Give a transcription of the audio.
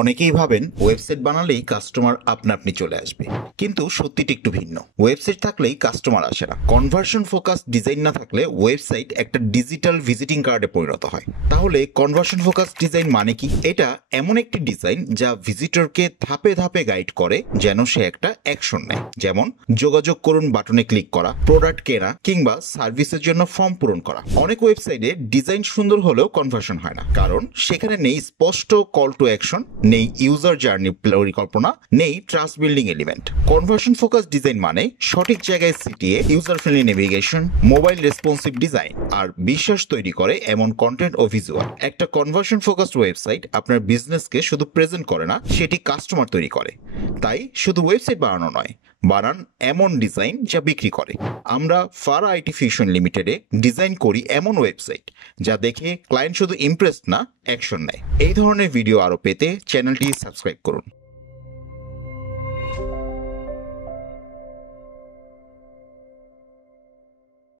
অনেকেই ভাবেন website বানালেই customer আপনা আপনি চলে আসবে, কিন্তু সত্যিটা একটু ভিন্ন। ওয়েবসাইট থাকলেই কাস্টমার আসে না। কনভার্সন ফোকাস ডিজাইন না থাকলে ওয়েবসাইট একটা ডিজিটাল ভিজিটিং কার্ডে পরিণত হয়। তাহলে কনভার্সন ফোকাস ডিজাইন মানে কি? এটা এমন একটি ডিজাইন যা ভিজিটরকে ধাপে ধাপে গাইড করে যেন সে একটা অ্যাকশন নেয়। যেমন যোগাযোগ করুন বাটনে ক্লিক করা, প্রোডাক্ট কেনা কিংবা সার্ভিসের জন্য ফর্ম পূরণ করা। অনেক ওয়েবসাইটে ডিজাইন সুন্দর হলেও কনভার্সন হয় না, কারণ সেখানে নেই স্পষ্ট কল টু অ্যাকশন, নেই ইউজার জার্নি পরিকল্পনা, নেই trust building element. Conversion focus design মানে সঠিক জায়গায় সিটিয়ে user friendly navigation, mobile responsive design আর বিশ্বাস তৈরি করে এমন কন্টেন্ট ও ভিজুয়াল। একটা কনভার্সন ফোকাসড ওয়েবসাইট আপনার বিজনেসকে শুধু প্রেজেন্ট করে না, সেটি কাস্টমার তৈরি করে। তাই শুধু ওয়েবসাইট বানানো নয়, বানান এমন ডিজাইন যা বিক্রি করে। আমরা ফারা আইটি ফিউশন লিমিটেডে ডিজাইন করি এমন ওয়েবসাইট যা দেখে ক্লায়েন্ট শুধু ইমপ্রেসড না, অ্যাকশন নেয়। এই ধরনের ভিডিও আরও পেতে চ্যানেলটি সাবস্ক্রাইব করুন।